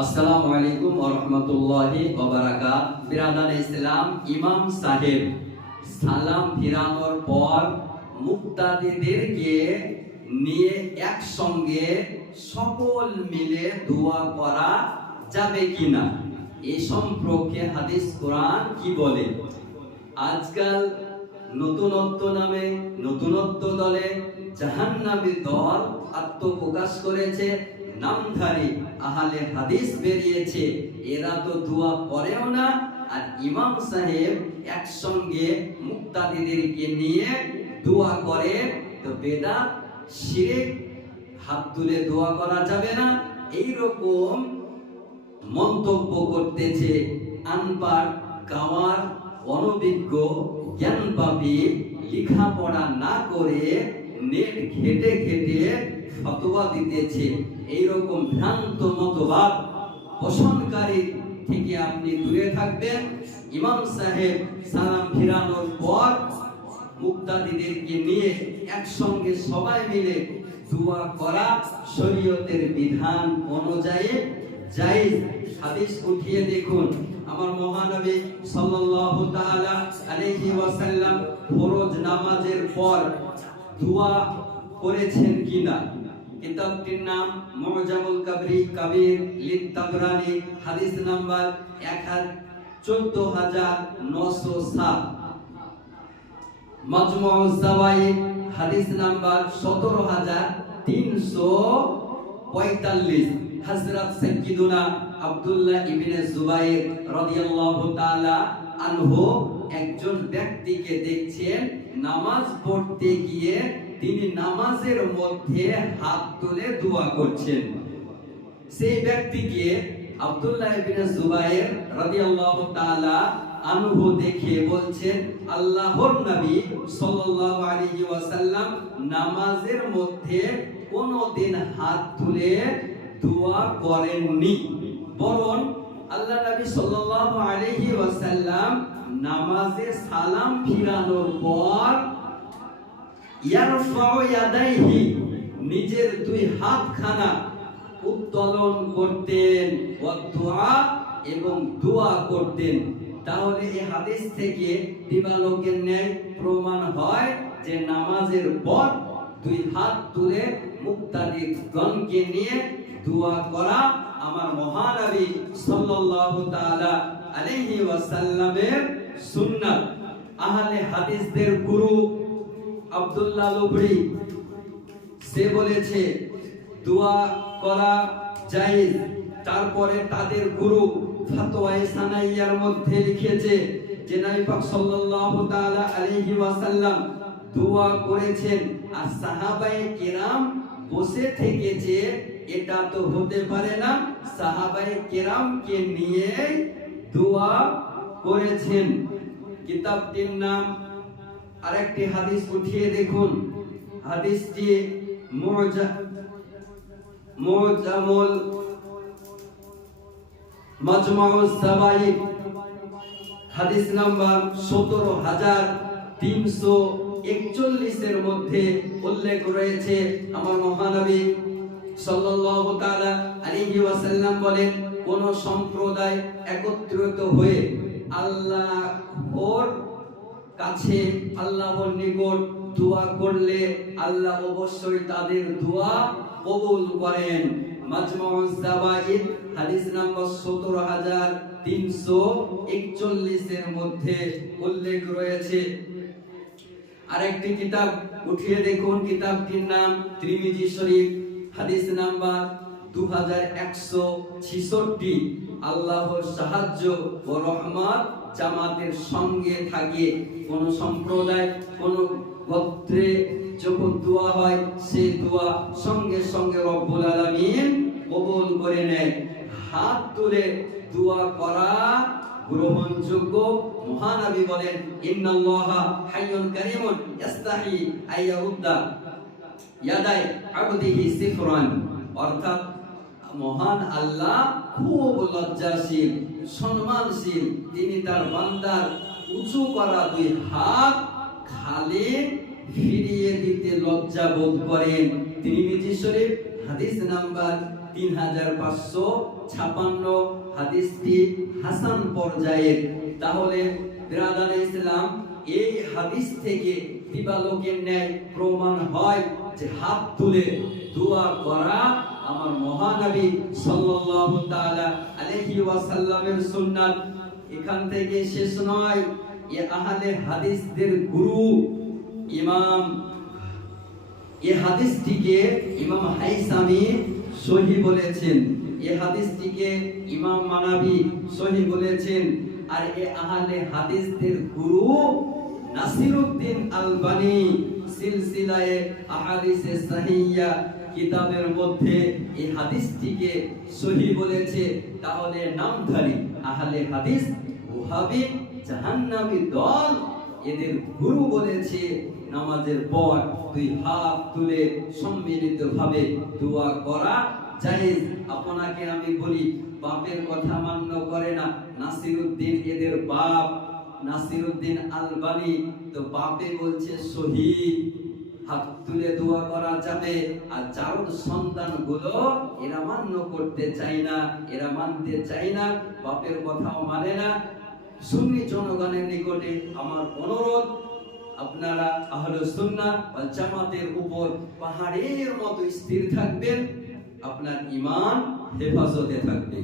আসসালামু আলাইকুম ওয়া রাহমাতুল্লাহি ওয়া বারাকাতুহু। বিরাদার ইসলাম, ইমাম সাহেব সালাম ফিরানোর পর মুক্তাদিদেরকে নিয়ে একসঙ্গে সকল মিলে দোয়া করা যাবে কিনা, এই সম্পর্কে হাদিস কোরআন কি বলে? আজকাল নতুনত্ব নামে নতুনত্ব দলে জাহান্নামী দল আত্মপ্রকাশ করেছে, নামধারী আহলে হাদিস বেরিয়েছে। এরা তো দোয়া করেও না, আর ইমাম সাহেব একসঙ্গে মুক্তাদিদেরকে নিয়ে দোয়া করে। তো বেদাত, শিরক, হাত তুলে দোয়া করা যাবে না, এইরকম মন্তব্য করতেছে আনপাড় গাওয়ার অনভিজ্ঞ জ্ঞানবাপী, লেখাপড়া না করে নেট ঘেটে ঘেটে ফতোয়া দিতেছে। এইরকম ভ্রান্ত মতবাদ পোষণকারী থেকে আপনি দূরে থাকবেন। ইমাম সাহেব সালাম ফিরানোর পর মুক্তাদিদেরকে নিয়ে একসঙ্গে সবাই মিলে দোয়া করা শরীয়তের বিধান অনুযায়ী জায়েজ। হাদিস উঠিয়ে দেখুন, আমার মহানবী সাল্লাল্লাহু তাআলা আলাইহি ওয়াসাল্লাম ফরজ নামাজের পর দোয়া করেছেন কিনা। কিতাবটির নাম মুজামুল কবির লিত-তাবরানী, হাদিস নাম্বার 14907, মাজমুউজ যাওয়ায়েদ হাদিস নাম্বার 17345। হযরত সাইয়্যিদুনা আব্দুল্লাহ ইবনে জুবাইর রাদিয়াল্লাহু তাআলা আনহু একজন ব্যক্তিকে দেখছেন নামাজ পড়তে গিয়ে তিনি নামাজের মধ্যে হাত তুলে দোয়া করছেন। সেই ব্যক্তিকে আব্দুল্লাহ ইবনে জুবাইর রাদিয়াল্লাহু তাআলা আনহু দেখে বলছেন, আল্লাহর নবী সাল্লাল্লাহু আলাইহি ওয়াসাল্লাম নামাজের মধ্যে কোনদিন হাত তুলে দোয়া করেননি, বরং আল্লাহ নবী সাল্লাল্লাহু আলাইহি ওয়াসাল্লাম নামাজে সালাম ফিরানোর পর ইয়ারফাউ ইয়াদাইহি, নিজের দুই হাতখানা উত্তোলন করতেন, ওয়া দুআ, এবং দোয়া করতেন। তাহলে এই হাদিস থেকে দিবালোকের ন্যায় প্রমাণ হয় যে নামাজের পর দুই হাত তুলে মুক্তাদিগণকে নিয়ে দোয়া করা আমার মহানবী সাল্লাল্লাহু তাআলা আলাইহি ওয়াসাল্লামের সুন্নাত। আহলে হাদিসদের গুরু আব্দুল্লাহ লুবরি সে বলেছে দোয়া করা জায়েজ। তারপরে তাদের গুরু ফতোয়ায়ে সানাইয়ার মধ্যে লিখেছে যে নবী পাক সাল্লাল্লাহু তাআলা আলাইহি ওয়াসাল্লাম দোয়া করেছেন, আর সাহাবায়ে কেরাম বসে থেকেছে, এটা তো হতে পারে না, সাহাবায়ে কেরামকে নিয়ে দোয়া করেছেন। কিতাবটির নাম, আরেকটি হাদিস উঠিয়ে দেখুন, হাদিসটি মুজামুল মাজমুউজ যাওয়ায়েদ হাদিস নাম্বার 17341 এর মধ্যে উল্লেখ রয়েছে। আমার মহানবী সাল্লাল্লাহু তাআলা আলাইহি ওয়াসাল্লাম বলেন, কোন সম্প্রদায় একত্রিত হয়ে আল্লাহর কাছে, আল্লাহর নিকট দোয়া করলে আল্লাহ অবশ্যই তাদের দোয়া কবুল করেন। মাজমুউজ যাওয়ায়েদ হাদিস নাম্বার 17341 এর মধ্যে উল্লেখ রয়েছে। আরেকটি কিতাব উঠিয়ে দেখুন, কিতাবটির নাম তিরমিজি শরীফ, হাদিস নাম্বার 2166। আল্লাহর সাহায্য ও রহমত জামাতের সঙ্গে থাকে। কোন সম্প্রদায়, কোন গোত্রে যখন দোয়া হয়, সেই দোয়া সঙ্গে সঙ্গে রব্বুল আলামিন কবুল করে নেয়। হাত তুলে দোয়া করা গ্রহণযোগ্য। মহানবী বলেন, ইন্নাল্লাহা হাইয়ুন কারীমুন ইস্তাহি আইয়াউদ্দা ইয়াদাই আবদিহি সিফরান, অর্থাৎ মহান আল্লাহ খুব লজ্জাশীল, সম্মানশীল, তিনি তার বান্দার উঁচু করা দুই হাত খালি ফিরিয়ে দিতে লজ্জা বোধ করেন। তিরমিজি শরীফ হাদিস নাম্বার 3556 হাদিসটি হাসান পর্যায়ের। তাহলে বিরাদারে ইসলাম, এই হাদিস থেকে দিবালোকের ন্যায় প্রমাণ হয় যে হাত তুলে দোয়া করা আমার মহানবী সাল্লাল্লাহু তাআলা আলাইহি ওয়াসাল্লামের সুন্নাত। এখান থেকে শেষ নয়, এ আহলে হাদিসদের গুরু ইমাম এই হাদিসটিকে ইমাম হাইসামি সহিহ বলেছেন, এই হাদিসটিকে ইমাম মানাবি সহিহ বলেছেন। আর এই আহলে হাদিসদের গুরু নাসিরউদ্দিন আলবানী সিলসিলায়ে আহাদিসে সহিহা কিতাবের মধ্যে এই হাদিসটিকে সহিহ বলেছে। তাহলে নামধারী আহলে হাদিস ওহাবী জাহান্নামী দল এদের গুরু বলেছে নামাজের পর দুই হাত তুলে সম্মিলিতভাবে দোয়া করা জায়েজ। আপনাকে আমি বলি, বাপের কথা মান্য করে না নাসিরউদ্দিন, এদের বাপ নাসিরউদ্দিন আলবানী, তো বাপে বলছে সহিহ, হাত তুলে দোয়া করা যাবে। আর যার সন্তানগুলো এরা মান্য করতে চায় না, এরা মানতে চায় না, বাপের কথাও মানে না। সুন্নি জনগণের নিকটে আমার অনুরোধ, আপনারা আহলে সুন্নাহ ওয়াল জামাতের উপর পাহাড়ের মতো স্থির থাকবেন, আপনার ঈমান হেফাজতে থাকবে।